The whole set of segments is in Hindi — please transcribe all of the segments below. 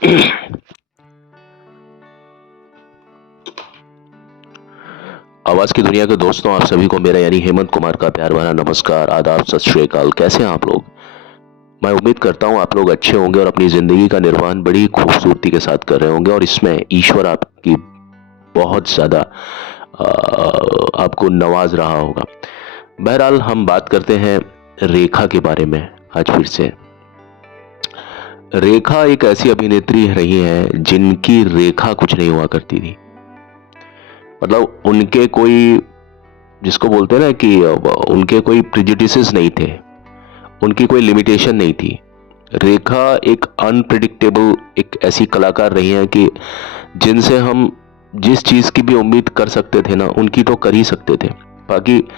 आवाज की दुनिया के दोस्तों, आप सभी को मेरा यानी हेमंत कुमार का प्यार भरा नमस्कार, आदाब, सत श्री अकाल। कैसे हैं आप लोग? मैं उम्मीद करता हूं आप लोग अच्छे होंगे और अपनी जिंदगी का निर्वहन बड़ी खूबसूरती के साथ कर रहे होंगे और इसमें ईश्वर आपकी बहुत ज्यादा आपको नवाज रहा होगा। बहरहाल हम बात करते हैं रेखा के बारे में आज फिर से। रेखा एक ऐसी अभिनेत्री रही है जिनकी रेखा कुछ नहीं हुआ करती थी। मतलब उनके कोई, जिसको बोलते हैं ना कि उनके कोई प्रिजुडिसेस नहीं थे, उनकी कोई लिमिटेशन नहीं थी। रेखा एक अनप्रिडिक्टेबल एक ऐसी कलाकार रही है कि जिनसे हम जिस चीज की भी उम्मीद कर सकते थे ना, उनकी तो कर ही सकते थे। बाकी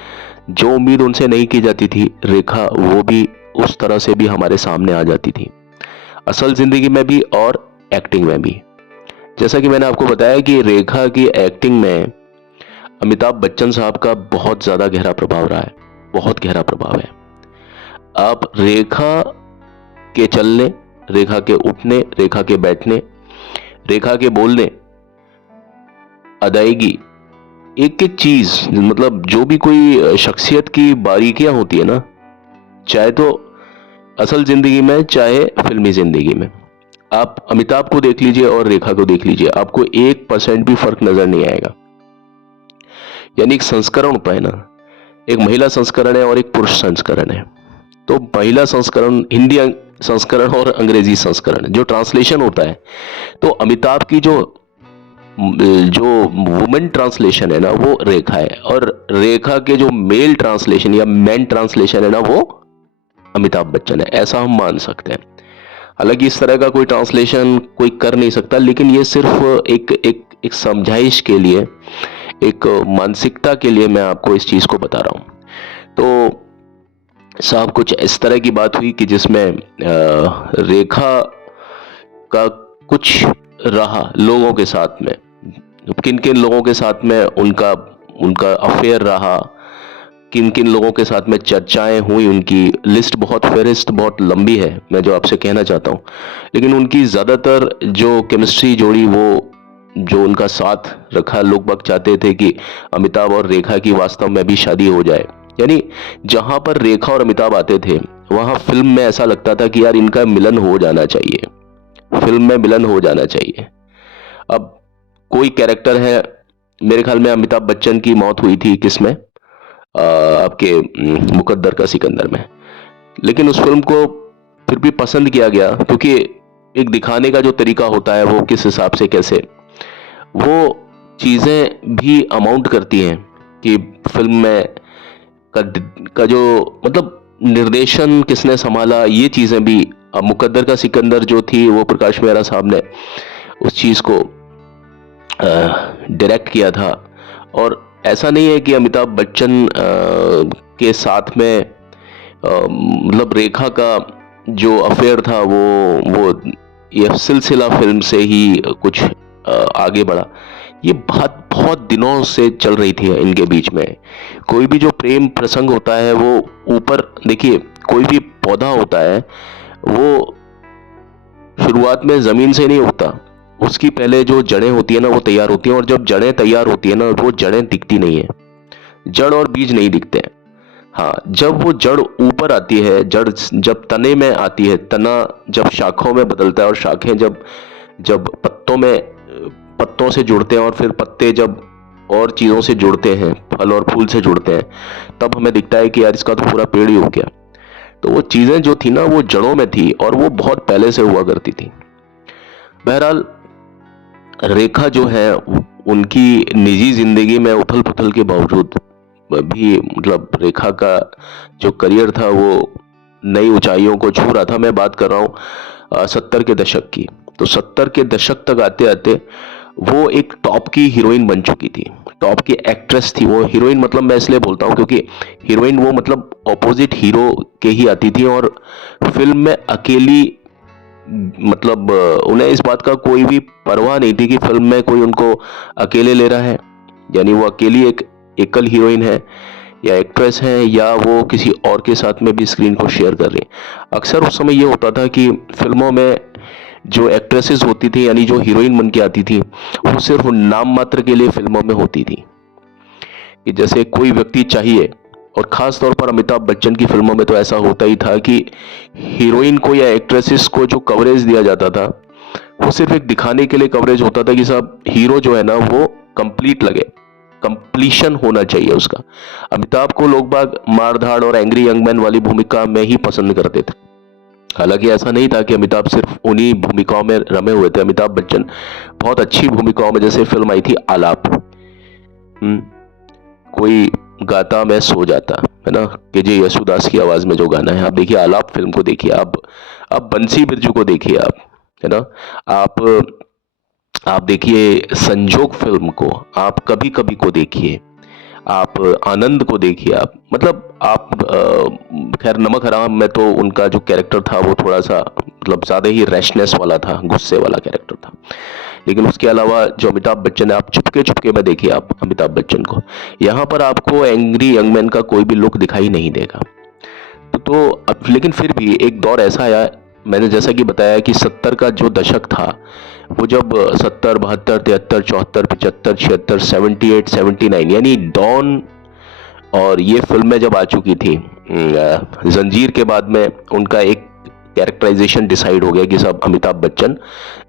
जो उम्मीद उनसे नहीं की जाती थी, रेखा वो भी उस तरह से भी हमारे सामने आ जाती थी, असल जिंदगी में भी और एक्टिंग में भी। जैसा कि मैंने आपको बताया कि रेखा की एक्टिंग में अमिताभ बच्चन साहब का बहुत ज्यादा गहरा प्रभाव रहा है, बहुत गहरा प्रभाव है। आप रेखा के चलने, रेखा के उठने, रेखा के बैठने, रेखा के बोलने, अदायगी, एक एक चीज, मतलब जो भी कोई शख्सियत की बारीकियां होती है ना, चाहे तो असल जिंदगी में चाहे फिल्मी जिंदगी में, आप अमिताभ को देख लीजिए और रेखा को देख लीजिए, आपको 1% भी फर्क नजर नहीं आएगा। यानी एक संस्करण होता है ना, एक महिला संस्करण है और एक पुरुष संस्करण है। तो महिला संस्करण, हिंदी संस्करण और अंग्रेजी संस्करण, जो ट्रांसलेशन होता है, तो अमिताभ की जो जो वुमेन ट्रांसलेशन है ना, वो रेखा है, और रेखा के जो मेल ट्रांसलेशन या मैन ट्रांसलेशन है ना, वो अमिताभ बच्चन है। ऐसा हम मान सकते हैं। हालांकि इस तरह का कोई ट्रांसलेशन कोई कर नहीं सकता, लेकिन ये सिर्फ एक एक एक समझाइश के लिए, एक मानसिकता के लिए मैं आपको इस चीज को बता रहा हूं। तो साहब कुछ इस तरह की बात हुई कि जिसमें रेखा का कुछ रहा लोगों के साथ में, किन किन लोगों के साथ में उनका उनका अफेयर रहा, किन किन लोगों के साथ में चर्चाएं हुई, उनकी लिस्ट बहुत, फहरिस्त बहुत लंबी है मैं जो आपसे कहना चाहता हूं। लेकिन उनकी ज्यादातर जो केमिस्ट्री जोड़ी, वो जो उनका साथ रखा, लोग बाग चाहते थे कि अमिताभ और रेखा की वास्तव में भी शादी हो जाए। यानी जहां पर रेखा और अमिताभ आते थे, वहां फिल्म में ऐसा लगता था कि यार इनका मिलन हो जाना चाहिए, फिल्म में मिलन हो जाना चाहिए। अब कोई कैरेक्टर है, मेरे ख्याल में अमिताभ बच्चन की मौत हुई थी किसमें, आपके मुकद्दर का सिकंदर में। लेकिन उस फिल्म को फिर भी पसंद किया गया, क्योंकि एक दिखाने का जो तरीका होता है, वो किस हिसाब से कैसे वो चीजें भी अमाउंट करती हैं कि फिल्म में का जो, मतलब निर्देशन किसने संभाला, ये चीजें भी। अब मुकद्दर का सिकंदर जो थी, वो प्रकाश मेहरा साहब ने उस चीज को डायरेक्ट किया था। और ऐसा नहीं है कि अमिताभ बच्चन के साथ में मतलब रेखा का जो अफेयर था, वो ये सिलसिला फिल्म से ही कुछ आगे बढ़ा। ये बात बहुत दिनों से चल रही थी इनके बीच में। कोई भी जो प्रेम प्रसंग होता है, वो ऊपर देखिए, कोई भी पौधा होता है, वो शुरुआत में जमीन से नहीं उगता, उसकी पहले जो जड़ें होती है ना, वो तैयार होती हैं। और जब जड़ें तैयार होती है ना, वो जड़ें दिखती नहीं है, जड़ और बीज नहीं दिखते हैं। हाँ, जब वो जड़ ऊपर आती है, जड़ जब तने में आती है, तना जब शाखाओं में बदलता है, और शाखें जब जब पत्तों में, पत्तों से जुड़ते हैं, और फिर पत्ते जब और चीजों से जुड़ते हैं, फल और फूल से जुड़ते हैं, तब हमें दिखता है कि यार इसका तो पूरा पेड़ ही हो गया। तो वो चीजें जो थी ना, वो जड़ों में थी, और वो बहुत पहले से हुआ करती थी। बहरहाल रेखा जो है, उनकी निजी जिंदगी में उथल पुथल के बावजूद भी, मतलब रेखा का जो करियर था, वो नई ऊंचाइयों को छू रहा था। मैं बात कर रहा हूँ 70 के दशक की। तो 70 के दशक तक आते आते वो एक टॉप की हीरोइन बन चुकी थी, टॉप की एक्ट्रेस थी वो। हीरोइन मतलब मैं इसलिए बोलता हूँ क्योंकि हीरोइन वो मतलब ऑपोजिट हीरो के ही आती थी, और फिल्म में अकेली, मतलब उन्हें इस बात का कोई भी परवाह नहीं थी कि फिल्म में कोई उनको अकेले ले रहा है, यानी वो अकेली एक एकल हीरोइन है या एक्ट्रेस है, या वो किसी और के साथ में भी स्क्रीन को शेयर कर रही है। अक्सर उस समय ये होता था कि फिल्मों में जो एक्ट्रेसेस होती थी यानी जो हीरोइन बन के आती थी वो सिर्फ नाम मात्र के लिए फिल्मों में होती थी, कि जैसे कोई व्यक्ति चाहिए, और खास तौर पर अमिताभ बच्चन की फिल्मों में तो ऐसा होता ही था कि हीरोइन को या एक्ट्रेसेस को जो कवरेज दिया जाता था वो सिर्फ एक दिखाने के लिए कवरेज होता था कि साहब हीरो जो है ना वो कंप्लीट लगे, कंप्लीशन होना चाहिए उसका। अमिताभ को लोग बाग मारधाड़ और एंग्री यंग मैन वाली भूमिका में ही पसंद करते थे। हालांकि ऐसा नहीं था कि अमिताभ सिर्फ उन्हीं भूमिकाओं में रमे हुए थे। अमिताभ बच्चन बहुत अच्छी भूमिकाओं में, जैसे फिल्म आई थी आलाप, कोई गाता मैं सो जाता, है ना, के जे यशुदास की आवाज में जो गाना है, आप देखिए आलाप फिल्म को देखिए, आप बंसी बिरजू को देखिए, आप, है ना, आप देखिए संजोग फिल्म को, आप कभी कभी को देखिए, आप आनंद को देखिए, आप मतलब आप खैर नमक हराम में तो उनका जो कैरेक्टर था वो थोड़ा सा मतलब ज़्यादा ही रैशनेस वाला था, गुस्से वाला कैरेक्टर था। लेकिन उसके अलावा जो अमिताभ बच्चन है, आप चुपके चुपके में देखिए आप अमिताभ बच्चन को, यहाँ पर आपको एंग्री यंग मैन का कोई भी लुक दिखाई नहीं देगा। तो अब लेकिन फिर भी एक दौर ऐसा आया, मैंने जैसा कि बताया कि 70 का जो दशक था, वो जब 70, 72, 73, 74, 75, 76, 78, 79 यानी डॉन और ये फिल्में जब आ चुकी थी, जंजीर के बाद में उनका एक कैरेक्टराइजेशन डिसाइड हो गया कि सब अमिताभ बच्चन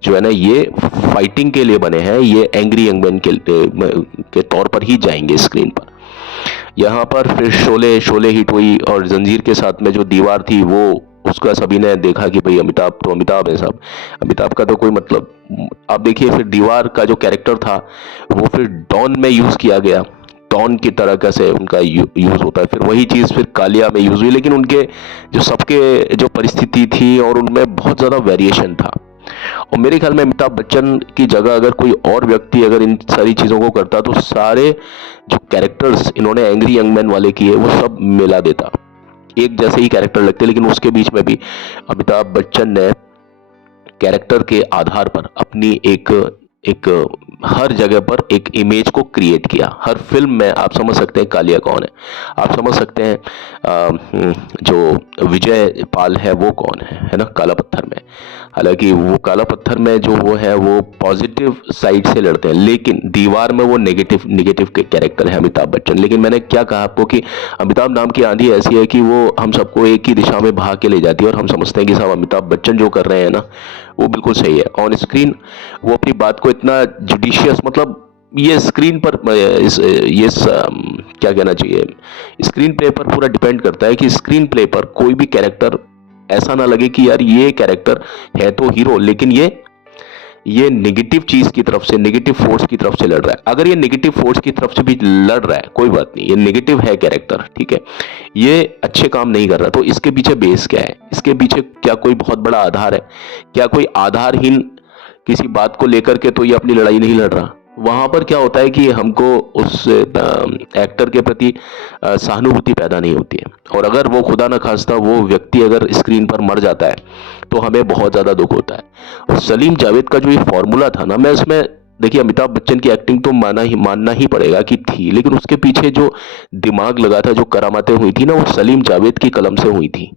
जो है ना ये फाइटिंग के लिए बने हैं, ये एंग्री यंग मैन के तौर पर ही जाएंगे स्क्रीन पर। यहाँ पर फिर शोले शोले हिट हुई और जंजीर के साथ में जो दीवार थी वो, उसका सभी ने देखा कि भाई अमिताभ तो अमिताभ है साहब, अमिताभ का तो कोई मतलब। आप देखिए फिर दीवार का जो कैरेक्टर था वो फिर डॉन में यूज किया गया, डॉन की तरह कैसे उनका यूज होता है, फिर वही चीज फिर कालिया में यूज हुई, लेकिन उनके जो सबके जो परिस्थिति थी और उनमें बहुत ज्यादा वेरिएशन था। और मेरे ख्याल में अमिताभ बच्चन की जगह अगर कोई और व्यक्ति अगर इन सारी चीजों को करता तो सारे जो कैरेक्टर्स इन्होंने एंग्री यंग मैन वाले किए वो सब मिला देता, एक जैसे ही कैरेक्टर लगते, लेकिन उसके बीच में भी अमिताभ बच्चन ने कैरेक्टर के आधार पर अपनी एक हर जगह पर एक इमेज को क्रिएट किया। हर फिल्म में आप समझ सकते हैं कालिया कौन है, आप समझ सकते हैं जो विजय पाल है वो कौन है ना, काला पत्थर में। हालांकि वो काला पत्थर में जो वो है वो पॉजिटिव साइड से लड़ते हैं, लेकिन दीवार में वो नेगेटिव के कैरेक्टर है अमिताभ बच्चन। लेकिन मैंने क्या कहा आपको कि अमिताभ नाम की आंधी ऐसी है कि वो हम सबको एक ही दिशा में भाग के ले जाती है, और हम समझते हैं कि साहब अमिताभ बच्चन जो कर रहे हैं ना वो बिल्कुल सही है। ऑन स्क्रीन वो अपनी बात को इतना जुडिशियस, मतलब ये स्क्रीन पर क्या कहना चाहिए, स्क्रीन प्ले पर पूरा डिपेंड करता है कि स्क्रीन प्ले पर कोई भी कैरेक्टर ऐसा ना लगे कि यार ये कैरेक्टर है तो हीरो, लेकिन ये नेगेटिव चीज की तरफ से, नेगेटिव फोर्स की तरफ से लड़ रहा है। अगर ये नेगेटिव फोर्स की तरफ से भी लड़ रहा है कोई बात नहीं, ये नेगेटिव है कैरेक्टर, ठीक है, ये अच्छे काम नहीं कर रहा, तो इसके पीछे बेस क्या है, इसके पीछे क्या कोई बहुत बड़ा आधार है, क्या कोई आधारहीन किसी बात को लेकर के तो ये अपनी लड़ाई नहीं लड़ रहा। वहां पर क्या होता है कि हमको उस एक्टर के प्रति सहानुभूति पैदा नहीं होती है, और अगर वो खुदा न खास्ता वो व्यक्ति अगर स्क्रीन पर मर जाता है तो हमें बहुत ज़्यादा दुख होता है। और सलीम जावेद का जो ये फॉर्मूला था ना, मैं इसमें देखिए अमिताभ बच्चन की एक्टिंग तो मानना ही पड़ेगा कि थी, लेकिन उसके पीछे जो दिमाग लगा था, जो करामातें हुई थी ना, वो सलीम जावेद की कलम से हुई थी।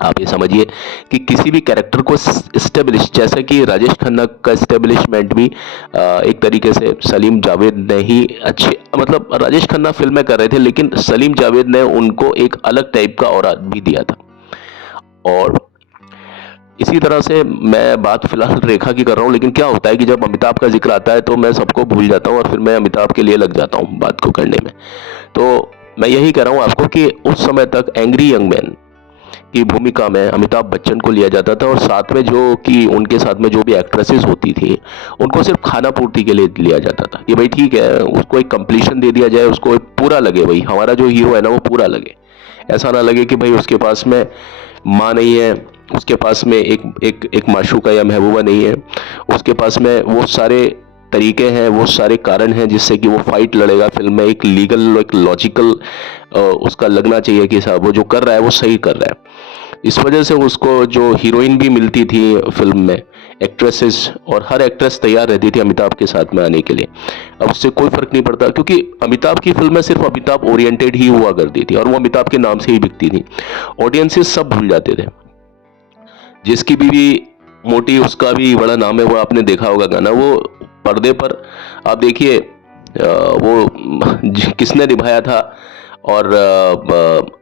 आप ये समझिए कि किसी भी कैरेक्टर को स्टेब्लिश, जैसे कि राजेश खन्ना का स्टेब्लिशमेंट भी एक तरीके से सलीम जावेद ने ही अच्छे, मतलब राजेश खन्ना फिल्में कर रहे थे लेकिन सलीम जावेद ने उनको एक अलग टाइप का ऑरा भी दिया था। और इसी तरह से मैं बात फिलहाल रेखा की कर रहा हूँ, लेकिन क्या होता है कि जब अमिताभ का जिक्र आता है तो मैं सबको भूल जाता हूँ और फिर मैं अमिताभ के लिए लग जाता हूँ बात को करने में। तो मैं यही कह रहा हूँ आपको कि उस समय तक एंग्री यंग मैन की भूमिका में अमिताभ बच्चन को लिया जाता था, और साथ में जो कि उनके साथ में जो भी एक्ट्रेसेस होती थी उनको सिर्फ खाना पूर्ति के लिए लिया जाता था कि भाई ठीक है उसको एक कंप्लीशन दे दिया जाए, उसको एक पूरा लगे, भाई हमारा जो हीरो है ना वो पूरा लगे, ऐसा ना लगे कि भाई उसके पास में माँ नहीं है, उसके पास में एक माशूका या महबूबा नहीं है, उसके पास में वो सारे तरीके हैं, वो सारे कारण हैं जिससे कि वो फाइट लड़ेगा फिल्म में, एक लीगल एक लॉजिकल उसका लगना चाहिए कि साहब वो जो कर रहा है वो सही कर रहा है। इस वजह से उसको जो हीरोइन भी मिलती थी फिल्म में, एक्ट्रेसेस, और हर एक्ट्रेस तैयार रहती थी अमिताभ के साथ में आने के लिए। अब उससे कोई फर्क नहीं पड़ता क्योंकि अमिताभ की फिल्में सिर्फ अमिताभ ओरिएंटेड ही हुआ करती थी और वो अमिताभ के नाम से ही बिकती थी। ऑडियंसेस सब भूल जाते थे, जिसकी बीवी मोटी, उसका भी बड़ा नाम है, वो आपने देखा होगा गाना। वो पर्दे पर आप देखिए वो किसने निभाया था, और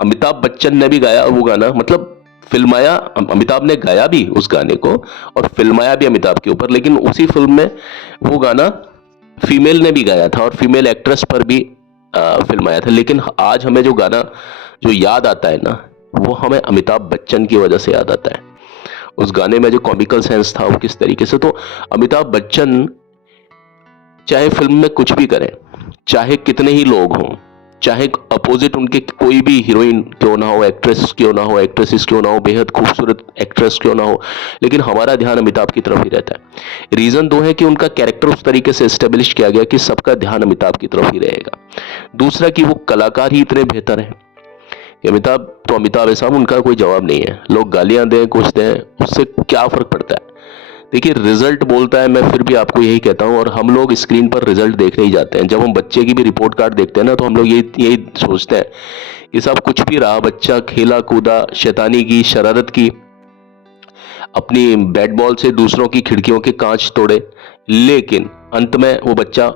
अमिताभ बच्चन ने भी गाया वो गाना, मतलब फिल्माया अमिताभ ने गाया भी उस गाने को और फिल्माया भी अमिताभ के ऊपर, लेकिन उसी फिल्म में वो गाना फीमेल ने भी गाया था और फीमेल एक्ट्रेस पर भी फिल्माया था। लेकिन आज हमें जो गाना जो याद आता है ना, वो हमें अमिताभ बच्चन की वजह से याद आता है। उस गाने में जो कॉमिकल सेंस था वो किस तरीके से, तो अमिताभ बच्चन चाहे फिल्म में कुछ भी करें, चाहे कितने ही लोग हों, चाहे अपोजिट उनके कोई भी हीरोइन क्यों ना हो, एक्ट्रेस क्यों ना हो, एक्ट्रेसेस क्यों ना हो, बेहद खूबसूरत एक्ट्रेस क्यों ना हो, लेकिन हमारा ध्यान अमिताभ की तरफ ही रहता है। रीजन दो है कि उनका कैरेक्टर उस तरीके से एस्टेब्लिश किया गया कि सबका ध्यान अमिताभ की तरफ ही रहेगा। दूसरा कि वो कलाकार ही इतने बेहतर हैं कि अमिताभ तो अमिताभ है साहब, उनका कोई जवाब नहीं है। लोग गालियां दें, कुछ दें, उससे क्या फर्क पड़ता है। देखिए रिजल्ट बोलता है, मैं फिर भी आपको यही कहता हूं, और हम लोग स्क्रीन पर रिजल्ट देखने ही जाते हैं। जब हम बच्चे की भी रिपोर्ट कार्ड देखते हैं ना, तो हम लोग यही सोचते हैं कि साहब कुछ भी रहा, बच्चा खेला कूदा, शैतानी की, शरारत की, अपनी बैट बॉल से दूसरों की खिड़कियों के कांच तोड़े, लेकिन अंत में वो बच्चा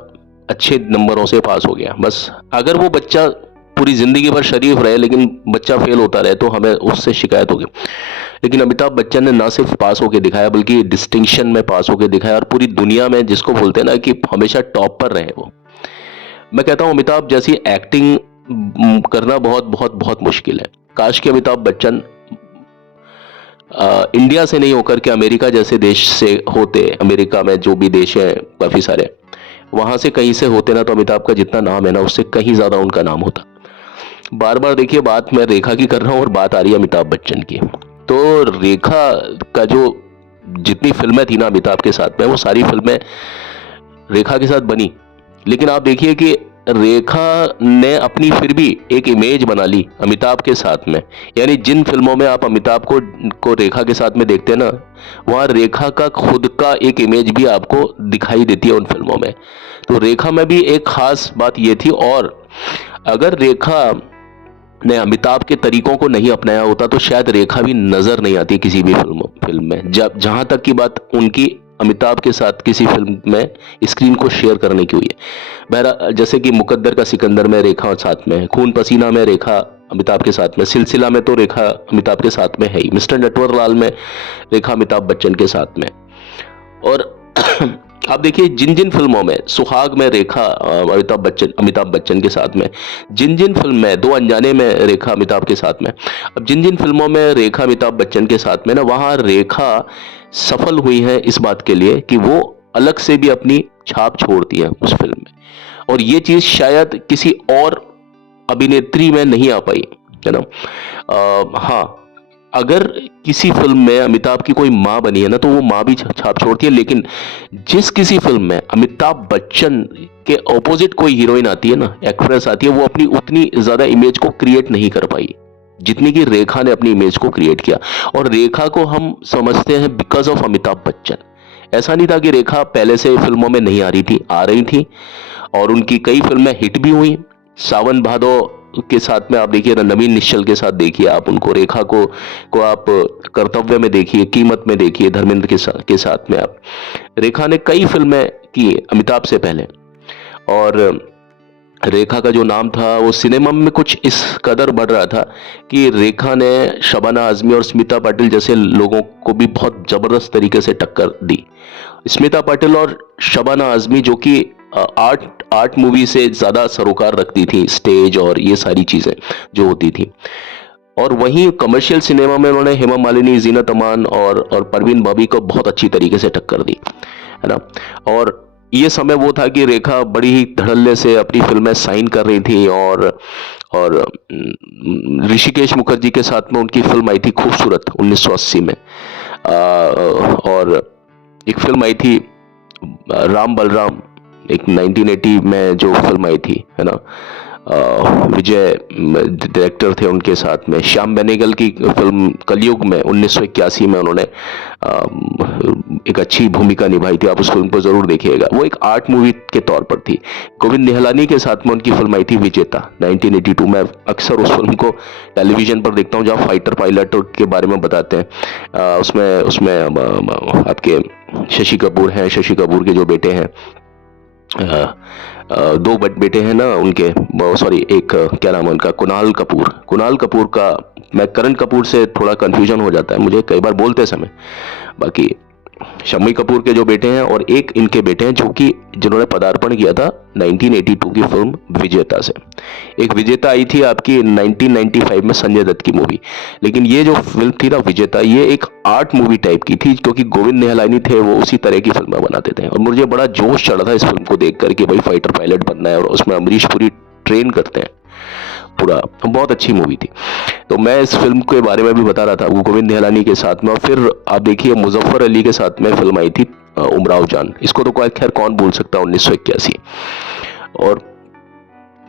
अच्छे नंबरों से पास हो गया। बस अगर वो बच्चा पूरी जिंदगी भर शरीफ रहे लेकिन बच्चा फेल होता रहे तो हमें उससे शिकायत होगी। लेकिन अमिताभ बच्चन ने ना सिर्फ पास होकर दिखाया, बल्कि डिस्टिंक्शन में पास होकर दिखाया, और पूरी दुनिया में जिसको बोलते हैं ना कि हमेशा टॉप पर रहे वो। मैं कहता हूं अमिताभ जैसी एक्टिंग करना बहुत बहुत बहुत मुश्किल है। काश कि अमिताभ बच्चन इंडिया से नहीं होकर के अमेरिका जैसे देश से होते। अमेरिका में जो भी देश है काफी सारे, वहां से कहीं से होते ना, तो अमिताभ का जितना नाम है ना, उससे कहीं ज्यादा उनका नाम होता। बार बार देखिए, बात मैं रेखा की कर रहा हूं और बात आ रही है अमिताभ बच्चन की। तो रेखा का जो जितनी फिल्में थी ना अमिताभ के साथ में, वो सारी फिल्में रेखा के साथ बनी। लेकिन आप देखिए कि रेखा ने अपनी फिर भी एक इमेज बना ली अमिताभ के साथ में। यानी जिन फिल्मों में आप अमिताभ को रेखा के साथ में देखते हैं ना, वहां रेखा का खुद का एक इमेज भी आपको दिखाई देती है उन फिल्मों में। तो रेखा में भी एक खास बात यह थी, और अगर रेखा ने अमिताभ के तरीकों को नहीं अपनाया होता तो शायद रेखा भी नजर नहीं आती किसी भी फिल्म में। जब जहां तक की बात उनकी अमिताभ के साथ किसी फिल्म में स्क्रीन को शेयर करने की हुई है, बहरा जैसे कि मुकद्दर का सिकंदर में रेखा साथ में है, खून पसीना में रेखा अमिताभ के साथ में, सिलसिला में तो रेखा अमिताभ के साथ में है ही, मिस्टर नटवरलाल में रेखा अमिताभ बच्चन के साथ में। और आप देखिए जिन जिन फिल्मों में, सुहाग में रेखा अमिताभ बच्चन के साथ में, जिन जिन फिल्म में, दो अनजाने में रेखा अमिताभ के साथ में, अब जिन जिन फिल्मों में रेखा अमिताभ बच्चन के साथ में ना, वहां रेखा सफल हुई है इस बात के लिए कि वो अलग से भी अपनी छाप छोड़ती है उस फिल्म में, और ये चीज शायद किसी और अभिनेत्री में नहीं आ पाई, है ना। हाँ, अगर किसी फिल्म में अमिताभ की कोई माँ बनी है ना, तो वो माँ भी छाप छोड़ती है, लेकिन जिस किसी फिल्म में अमिताभ बच्चन के ऑपोजिट कोई हीरोइन आती है ना, एक्ट्रेस आती है, वो अपनी उतनी ज्यादा इमेज को क्रिएट नहीं कर पाई जितनी कि रेखा ने अपनी इमेज को क्रिएट किया। और रेखा को हम समझते हैं बिकॉज ऑफ अमिताभ बच्चन। ऐसा नहीं था कि रेखा पहले से फिल्मों में नहीं आ रही थी, आ रही थी, और उनकी कई फिल्में हिट भी हुई। सावन भादो के साथ में आप देखिए ना, नवीन निश्चल के साथ देखिए आप उनको, रेखा को आप कर्तव्य में देखिए, कीमत में देखिए, धर्मेंद्र के साथ में आप। रेखा ने कई फिल्में की अमिताभ से पहले, और रेखा का जो नाम था वो सिनेमा में कुछ इस कदर बढ़ रहा था कि रेखा ने शबाना आजमी और स्मिता पाटिल जैसे लोगों को भी बहुत जबरदस्त तरीके से टक्कर दी। स्मिता पाटिल और शबाना आजमी जो कि आर्ट मूवी से ज्यादा सरोकार रखती थी, स्टेज और ये सारी चीजें जो होती थी, और वहीं कमर्शियल सिनेमा में उन्होंने हेमा मालिनी, जीनत अमान और परवीन बाबी को बहुत अच्छी तरीके से टक्कर दी, है ना। और ये समय वो था कि रेखा बड़ी ही धड़ल्ले से अपनी फिल्में साइन कर रही थी, और ऋषिकेश मुखर्जी के साथ में उनकी फिल्म आई थी खूबसूरत 1980 में, और एक फिल्म आई थी राम बलराम, एक 1980 में जो फिल्म आई थी, है ना। विजय डायरेक्टर थे उनके साथ में। श्याम बेनेगल की फिल्म कलयुग में 1981 में उन्होंने एक अच्छी भूमिका निभाई थी। आप उस फिल्म को जरूर देखिएगा, वो एक आर्ट मूवी के तौर पर थी। गोविंद निहलानी के साथ में उनकी फिल्म आई थी विजेता 1982 में। अक्सर उस फिल्म को टेलीविजन पर देखता हूँ जहाँ फाइटर पायलट के बारे में बताते हैं। उसमें उसमें आपके शशि कपूर हैं, शशि कपूर के जो बेटे हैं, दो बेटे हैं ना उनके, सॉरी एक क्या नाम है उनका, कुणाल कपूर। कुणाल कपूर का, मैं करण कपूर से थोड़ा कंफ्यूजन हो जाता है मुझे कई बार बोलते समय। बाकी शम्मी कपूर के जो बेटे हैं और एक इनके बेटे हैं जो कि जिन्होंने पदार्पण किया था 1982 की फिल्म विजेता से। एक विजेता आई थी आपकी 1995 में संजय दत्त की मूवी, लेकिन ये जो फिल्म थी ना विजेता, ये एक आर्ट मूवी टाइप की थी, क्योंकि गोविंद निहलानी थे वो उसी तरह की फिल्में बनाते थे। और मुझे बड़ा जोश चढ़ा था इस फिल्म को देख करके, भाई फाइटर पायलट बनना है और उसमें अमरीश पुरी ट्रेन करते हैं पूरा, बहुत अच्छी मूवी थी। तो मैं इस फिल्म के बारे में भी बता रहा था, वो गोविंद निहलानी के साथ में। और फिर आप देखिए मुजफ्फर अली के साथ में फिल्म आई थी उमराव जान। इसको तो कोई खैर कौन भूल सकता, 1981। और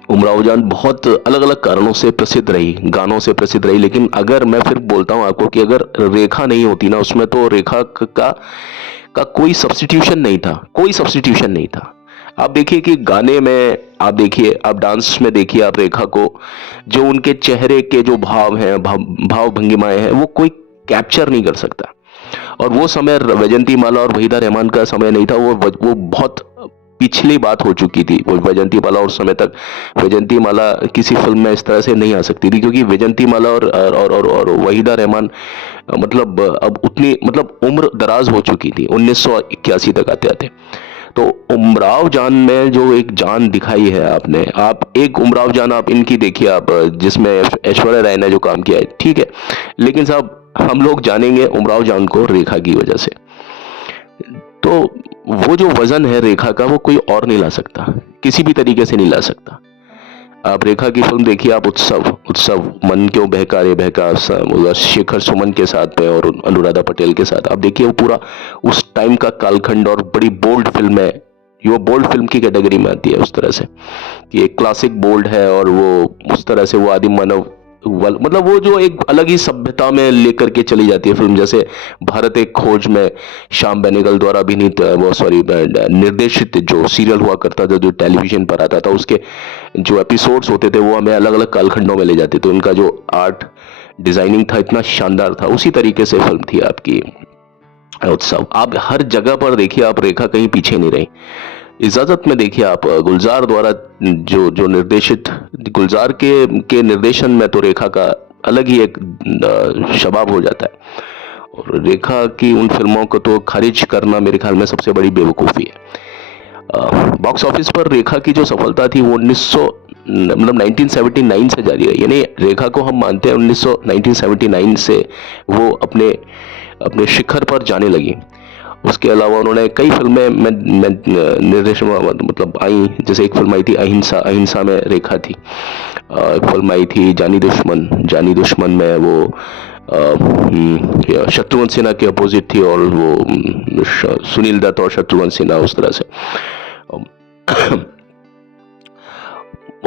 उमराव जान बहुत अलग अलग कारणों से प्रसिद्ध रही, गानों से प्रसिद्ध रही, लेकिन अगर मैं फिर बोलता हूं आपको कि अगर रेखा नहीं होती ना उसमें, तो रेखा का कोई सब्स्टिट्यूशन नहीं था, कोई सब्स्टिट्यूशन नहीं था। आप देखिए कि गाने में आप देखिए, आप डांस में देखिए, आप रेखा को, जो उनके चेहरे के जो भाव हैं, भाव भंगिमाएं हैं, वो कोई कैप्चर नहीं कर सकता। और वो समय वैजंती माला और वहीदा रहमान का समय नहीं था, वो बहुत पिछली बात हो चुकी थी। वो वैजंती माला, उस समय तक वैजंती माला किसी फिल्म में इस तरह से नहीं आ सकती थी, क्योंकि वैजंती माला और वहीदा रहमान मतलब अब उतनी मतलब उम्र दराज हो चुकी थी 1981 तक आते आते। तो उमराव जान में जो एक जान दिखाई है आपने, आप एक उमराव जान आप इनकी देखिए, आप जिसमें ऐश्वर्या राय ने जो काम किया है, ठीक है, लेकिन साहब हम लोग जानेंगे उमराव जान को रेखा की वजह से। तो वो जो वजन है रेखा का, वो कोई और नहीं ला सकता, किसी भी तरीके से नहीं ला सकता। आप रेखा की फिल्म देखिए, आप उत्सव, उत्सव मन क्यों बहका रे बहका, शेखर सुमन के साथ में और अनुराधा पटेल के साथ, आप देखिए वो पूरा उस टाइम का कालखंड, और बड़ी बोल्ड फिल्म है। ये बोल्ड फिल्म की कैटेगरी में आती है उस तरह से कि एक क्लासिक बोल्ड है, और वो उस तरह से वो आदिम मानव मतलब वो जो एक अलग ही सभ्यता में लेकर के चली जाती है फिल्म। जैसे भारत एक खोज में श्याम बेनेगल द्वारा अभिनीत, वो सॉरी निर्देशित जो सीरियल हुआ करता था, जो टेलीविजन पर आता था, उसके जो एपिसोड्स होते थे वो हमें अलग अलग कालखंडों में ले जाते थे। उनका जो आर्ट डिजाइनिंग था इतना शानदार था। उसी तरीके से फिल्म थी आपकी उत्सव। आप हर जगह पर देखिए, आप रेखा कहीं पीछे नहीं रही। इजाजत में देखिए आप, गुलजार द्वारा जो निर्देशित, गुलजार के निर्देशन में तो रेखा का अलग ही एक शबाब हो जाता है। और रेखा की उन फिल्मों को तो खारिज करना मेरे ख्याल में सबसे बड़ी बेवकूफ़ी है। बॉक्स ऑफिस पर रेखा की जो सफलता थी वो 1979 से जारी है। यानी रेखा को हम मानते हैं 1979 से वो अपने शिखर पर जाने लगी। उसके अलावा उन्होंने कई फिल्में निर्देशन मतलब आई, जैसे एक फिल्म आई थी अहिंसा, अहिंसा में रेखा थी। एक फिल्म आई थी जानी दुश्मन, जानी दुश्मन में वो शत्रुघ्न सिन्हा के अपोजिट थी, और वो सुनील दत्त और शत्रुघ्न सिन्हा उस तरह से।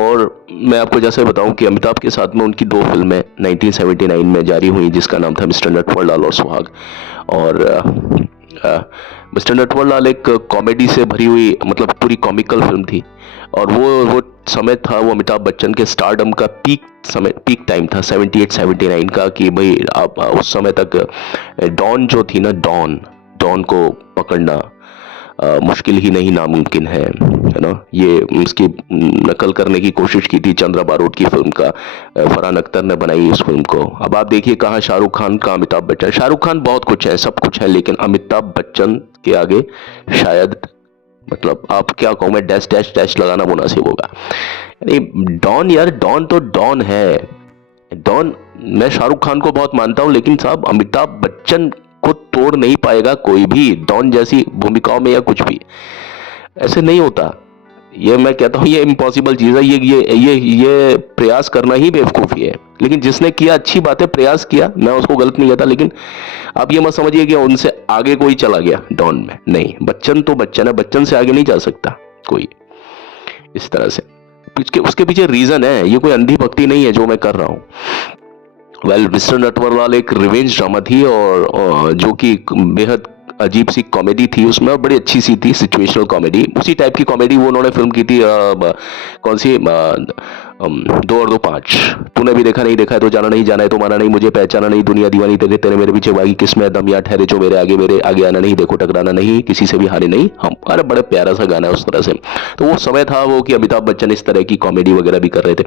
और मैं आपको जैसे बताऊं कि अमिताभ के साथ में उनकी दो फिल्में 1979 में जारी हुई, जिसका नाम था मिस्टर नटवरलाल और सुहाग। और मिस्टर नटवरलाल एक कॉमेडी से भरी हुई, मतलब पूरी कॉमिकल फिल्म थी। और वो समय था, वो अमिताभ बच्चन के स्टारडम का पीक समय, पीक टाइम था 78-79 का, कि भाई आप उस समय तक डॉन जो थी ना, डॉन को पकड़ना मुश्किल ही नहीं नामुमकिन है ना। ये उसकी नकल करने की कोशिश की थी चंद्रा बारोट की फिल्म का, फरहान अख्तर ने बनाई उस फिल्म को। अब आप देखिए कहाँ शाहरुख खान, कहाँ अमिताभ बच्चन। शाहरुख खान बहुत कुछ है, सब कुछ है, लेकिन अमिताभ बच्चन के आगे शायद, मतलब आप क्या कहूँ मैं, डैश डैश डैश लगाना मुनासिब होगा। यानी डॉन, यार डॉन तो डॉन है, डॉन। मैं शाहरुख खान को बहुत मानता हूँ, लेकिन साहब अमिताभ बच्चन को तोड़ नहीं पाएगा कोई भी डॉन जैसी भूमिकाओं में, या कुछ भी ऐसे नहीं होता। ये मैं कहता हूँ ये इम्पॉसिबल चीज है। ये प्रयास करना ही बेवकूफ़ी है। लेकिन जिसने किया, अच्छी बात है, प्रयास किया, मैं उसको गलत नहीं कहता, लेकिन आप ये मत समझिए कि उनसे आगे कोई चला गया डॉन में। नहीं, बच्चन तो बच्चन है, बच्चन से आगे नहीं जा सकता कोई इस तरह से। उसके पीछे रीजन है, ये कोई अंधी भक्ति नहीं है जो मैं कर रहा हूँ। वेल, मिस्टर नटवरलाल एक रिवेंज ड्रामा थी, और जो कि बेहद अजीब सी कॉमेडी थी उसमें, और बड़ी अच्छी सी थी, सिचुएशनल कॉमेडी। उसी टाइप की कॉमेडी वो उन्होंने फिल्म की थी, कौन सी, 2 और 2 5। तूने भी देखा नहीं देखा है तो जाना नहीं, जाना है तो माना नहीं, मुझे पहचाना नहीं, दुनिया दीवानी तेरे तेरे मेरे पीछे भागी, किसमें दम या ठहरे जो मेरे आगे आना नहीं, देखो टकराना नहीं, किसी से भी हारे नहीं हम। अरे बड़े प्यारा सा गाना है उस तरह से। तो वो समय था वो कि अमिताभ बच्चन इस तरह की कॉमेडी वगैरह भी कर रहे थे।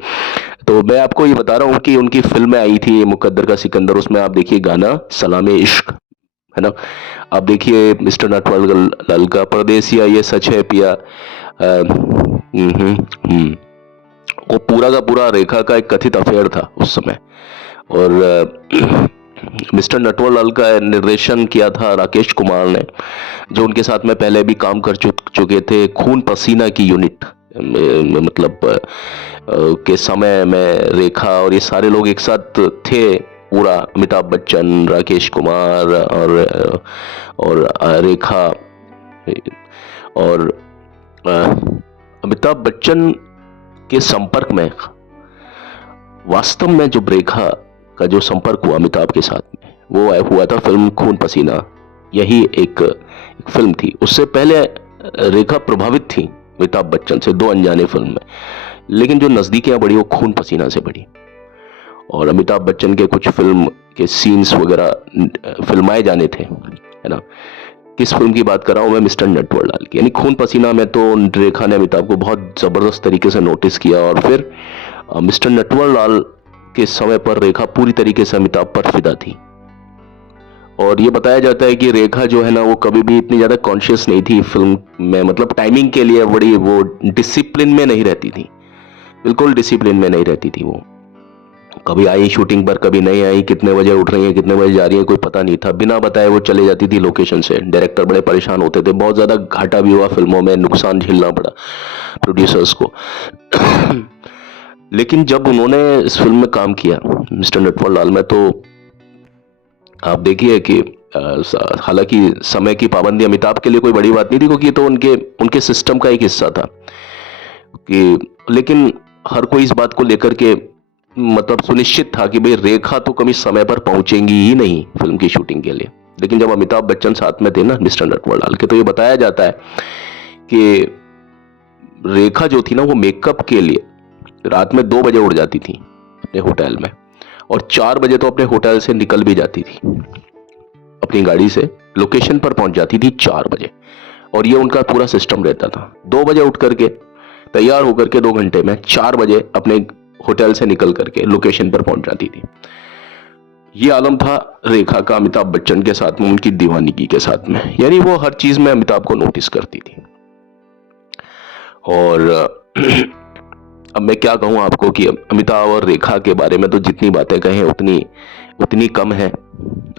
तो मैं आपको ये बता रहा हूँ कि उनकी फिल्में आई थी मुकद्दर का सिकंदर, उसमें आप देखिए गाना सलामे इश्क, है ना। आप देखिए मिस्टर नटवर लाल का परदेसिया, ये सच है पिया, वो पूरा का पूरा रेखा का एक कथित अफेयर था उस समय। और मिस्टर नटवरलाल का निर्देशन किया था राकेश कुमार ने, जो उनके साथ में पहले भी काम कर चुके थे खून पसीना की यूनिट, मतलब के समय में रेखा और ये सारे लोग एक साथ थे, पूरा अमिताभ बच्चन, राकेश कुमार और रेखा। और अमिताभ बच्चन के संपर्क में, वास्तव में जो रेखा का जो संपर्क हुआ अमिताभ के साथ में, वो हुआ था फिल्म खून पसीना। यही एक फिल्म थी। उससे पहले रेखा प्रभावित थी अमिताभ बच्चन से 2 अनजाने फिल्म में, लेकिन जो नजदीकियां बढ़ी वो खून पसीना से बढ़ी। और अमिताभ बच्चन के कुछ फिल्म के सीन्स वगैरह फिल्माए जाने थे, है ना। किस फिल्म की बात कर रहा हूं मैं, मिस्टर नटवरलाल की। यानी खून पसीना में तो रेखा ने अमिताभ को बहुत जबरदस्त तरीके से नोटिस किया, और फिर मिस्टर नटवरलाल के समय पर रेखा पूरी तरीके से अमिताभ पर फिदा थी। और ये बताया जाता है कि रेखा जो है ना, वो कभी भी इतनी ज्यादा कॉन्शियस नहीं थी फिल्म में, मतलब टाइमिंग के लिए बड़ी वो डिसिप्लिन में नहीं रहती थी, बिल्कुल डिसिप्लिन में नहीं रहती थी वो। कभी आई शूटिंग पर, कभी नहीं आई, कितने बजे उठ रही है, कितने बजे जा रही है, कोई पता नहीं था। बिना बताए वो चले जाती थी लोकेशन से। डायरेक्टर बड़े परेशान होते थे, बहुत ज्यादा घाटा भी हुआ फिल्मों में, नुकसान झेलना पड़ा प्रोड्यूसर्स को। लेकिन जब उन्होंने इस फिल्म में काम किया मिस्टर नटवरलाल में, तो आप देखिए कि हालांकि समय की पाबंदी अमिताभ के लिए कोई बड़ी बात नहीं थी, क्योंकि ये तो उनके सिस्टम का एक हिस्सा था कि, लेकिन हर कोई इस बात को लेकर के मतलब सुनिश्चित था कि भाई रेखा तो कभी समय पर पहुंचेंगी ही नहीं फिल्म की शूटिंग के लिए। लेकिन जब अमिताभ बच्चन साथ में थे ना मिस्टर नटवरलाल के, तो ये बताया जाता है कि रेखा जो थी ना, वो मेकअप के लिए रात में 2 बजे उठ जाती थी अपने होटल में, और 4 बजे तो अपने होटल से निकल भी जाती थी, अपनी गाड़ी से लोकेशन पर पहुंच जाती थी 4 बजे। और ये उनका पूरा सिस्टम रहता था, 2 बजे उठ करके तैयार होकर के 2 घंटे में 4 बजे अपने होटल से निकल करके लोकेशन पर पहुंच जाती थी। ये आलम था रेखा का अमिताभ बच्चन के साथ में, उनकी दीवानगी के साथ में। यानी वो हर चीज में अमिताभ को नोटिस करती थी। और अब मैं क्या कहूं आपको कि अमिताभ और रेखा के बारे में तो जितनी बातें कहें उतनी कम है।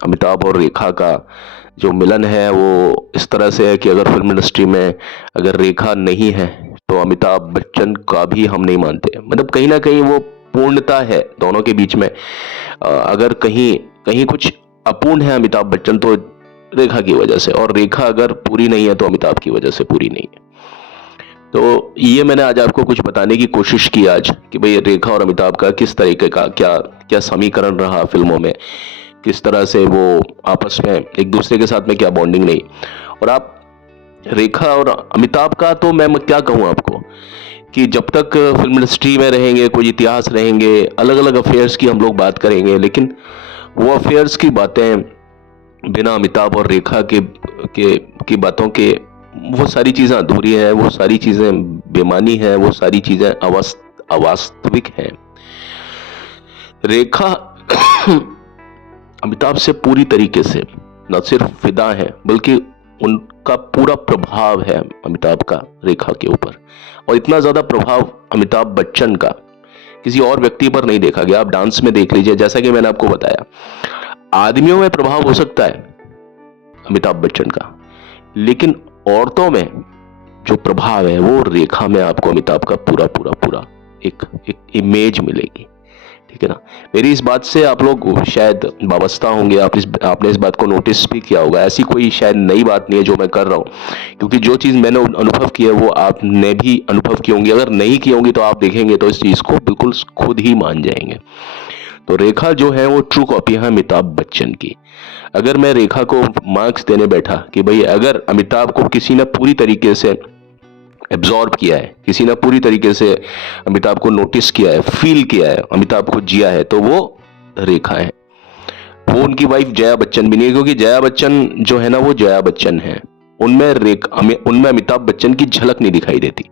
अमिताभ और रेखा का जो मिलन है वो इस तरह से है कि अगर फिल्म इंडस्ट्री में अगर रेखा नहीं है तो अमिताभ बच्चन का भी हम नहीं मानते। मतलब कहीं ना कहीं वो पूर्णता है दोनों के बीच में। अगर कहीं कुछ अपूर्ण है अमिताभ बच्चन तो रेखा की वजह से, और रेखा अगर पूरी नहीं है तो अमिताभ की वजह से पूरी नहीं है। तो ये मैंने आज आपको कुछ बताने की कोशिश की आज कि भाई रेखा और अमिताभ का किस तरीके का क्या समीकरण रहा फिल्मों में, किस तरह से वो आपस में एक दूसरे के साथ में क्या बॉन्डिंग नहीं। और आप रेखा और अमिताभ का तो मैं क्या कहूँ आपको कि जब तक फिल्म इंडस्ट्री में रहेंगे, कोई इतिहास रहेंगे, अलग अलग अफेयर्स की हम लोग बात करेंगे, लेकिन वो अफेयर्स की बातें बिना अमिताभ और रेखा की बातों के वो सारी चीजें अधूरी हैं, वो सारी चीजें बेमानी हैं, वो सारी चीजें अवास्तविक हैं। रेखा अमिताभ से पूरी तरीके से न सिर्फ फिदा है, बल्कि उनका पूरा प्रभाव है अमिताभ का रेखा के ऊपर। और इतना ज्यादा प्रभाव अमिताभ बच्चन का किसी और व्यक्ति पर नहीं देखा गया। आप डांस में देख लीजिए, जैसा कि मैंने आपको बताया, आदमियों में प्रभाव हो सकता है अमिताभ बच्चन का, लेकिन औरतों में जो प्रभाव है वो रेखा में आपको अमिताभ का पूरा एक इमेज मिलेगी। ठीक है ना। मेरी इस बात से आप लोग शायद वाबस्ता होंगे, आपने इस बात को नोटिस भी किया होगा। ऐसी कोई शायद नई बात नहीं है जो मैं कर रहा हूं, क्योंकि जो चीज मैंने अनुभव की है वो आपने भी अनुभव की होंगी। अगर नहीं की होंगी तो आप देखेंगे तो इस चीज को बिल्कुल खुद ही मान जाएंगे। तो रेखा जो है वो ट्रू कॉपी है अमिताभ बच्चन की। अगर मैं रेखा को मार्क्स देने बैठा कि भाई अगर अमिताभ को किसी ने पूरी तरीके से एब्जॉर्ब किया है, किसी ने पूरी तरीके से अमिताभ को नोटिस किया है, फील किया है, अमिताभ को जिया है, तो वो रेखा है। वो उनकी वाइफ जया बच्चन भी नहीं है, क्योंकि जया बच्चन जो है ना वो जया बच्चन है, उनमें अमिताभ बच्चन की झलक नहीं दिखाई देती,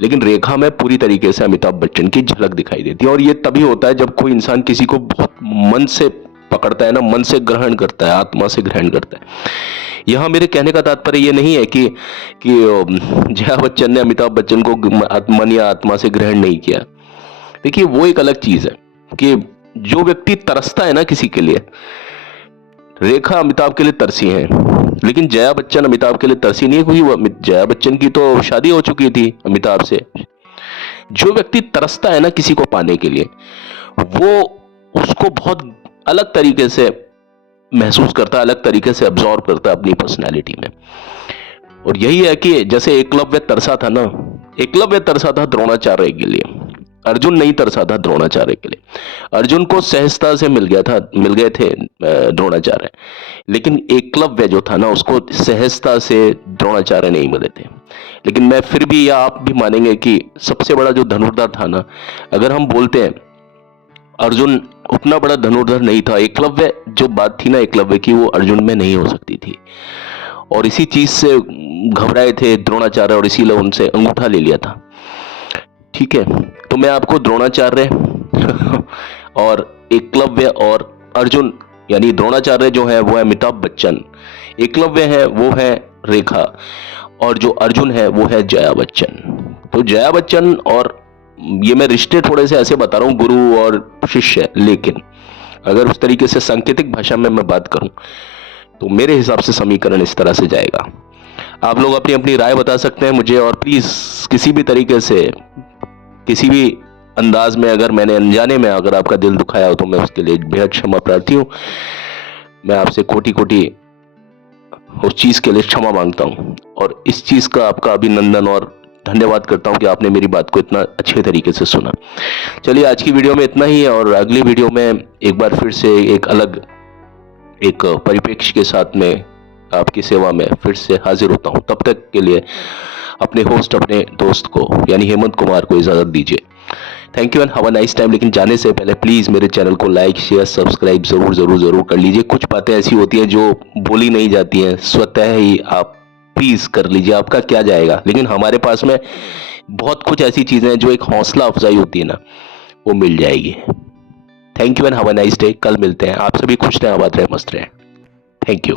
लेकिन रेखा में पूरी तरीके से अमिताभ बच्चन की झलक दिखाई देती है। और ये तभी होता है जब कोई इंसान किसी को बहुत मन से पकड़ता है ना, मन से ग्रहण करता है, आत्मा से ग्रहण करता है। यहां मेरे कहने का तात्पर्य ये नहीं है कि जया बच्चन ने अमिताभ बच्चन को मन या आत्मा से ग्रहण नहीं किया। देखिए वो एक अलग चीज है कि जो व्यक्ति तरसता है ना किसी के लिए, रेखा अमिताभ के लिए तरसी है, लेकिन जया बच्चन अमिताभ के लिए तरसी नहीं है, क्योंकि जया बच्चन की तो शादी हो चुकी थी अमिताभ से। जो व्यक्ति तरसता है ना किसी को पाने के लिए, वो उसको बहुत अलग तरीके से महसूस करता है, अलग तरीके से अब्सॉर्ब करता है अपनी पर्सनैलिटी में। और यही है कि जैसे एकलव्य तरसा था ना, एकलव्य तरसा था द्रोणाचार्य के लिए, अर्जुन नहीं तरसा था द्रोणाचार्य के लिए। अर्जुन को सहजता से मिल गए थे द्रोणाचार्य, लेकिन एकलव्य जो था ना उसको सहजता से द्रोणाचार्य नहीं मिले थे। लेकिन मैं फिर भी, या आप भी मानेंगे कि सबसे बड़ा जो धनुर्धर था ना, अगर हम बोलते हैं अर्जुन उतना बड़ा धनुर्धर नहीं था, एकलव्य जो बात थी ना एकलव्य की, वो अर्जुन में नहीं हो सकती थी। और इसी चीज से घबराए थे द्रोणाचार्य और इसीलिए उनसे अंगूठा ले लिया था। ठीक है, तो मैं आपको द्रोणाचार्य और एकलव्य और अर्जुन, यानी द्रोणाचार्य जो है वो है अमिताभ बच्चन, एकलव्य है वो है रेखा, और जो अर्जुन है वो है जया बच्चन। तो जया बच्चन, और ये मैं रिश्ते थोड़े से ऐसे बता रहा हूं, गुरु और शिष्य, लेकिन अगर उस तरीके से सांकेतिक भाषा में मैं बात करूं तो मेरे हिसाब से समीकरण इस तरह से जाएगा। आप लोग अपनी अपनी राय बता सकते हैं मुझे, और प्लीज किसी भी तरीके से, किसी भी अंदाज में अगर मैंने अनजाने में अगर आपका दिल दुखाया हो तो मैं उसके लिए बेहद क्षमा प्रार्थी हूं। मैं आपसे कोटि कोटि उस चीज के लिए क्षमा मांगता हूं, और इस चीज का आपका अभिनंदन और धन्यवाद करता हूं कि आपने मेरी बात को इतना अच्छे तरीके से सुना। चलिए आज की वीडियो में इतना ही है, और अगली वीडियो में एक बार फिर से एक अलग एक परिप्रेक्ष्य के साथ में आपकी सेवा में फिर से हाजिर होता हूं। तब तक के लिए अपने होस्ट, अपने दोस्त को यानी हेमंत कुमार को इजाजत दीजिए। Thank you and have a nice time. लेकिन जाने से पहले प्लीज मेरे चैनल को लाइक, शेयर, सब्सक्राइब जरूर कर लीजिए। कुछ बातें ऐसी होती हैं जो बोली नहीं जाती हैं, स्वतः ही आप प्लीज कर लीजिए, आपका क्या जाएगा। लेकिन हमारे पास में बहुत कुछ ऐसी चीजें हैं जो एक हौसला अफजाई होती है ना, वो मिल जाएगी। Thank you and have a nice day. कल मिलते हैं। आप सभी खुश रहें, आबाद रहें, मस्त रहें। Thank you.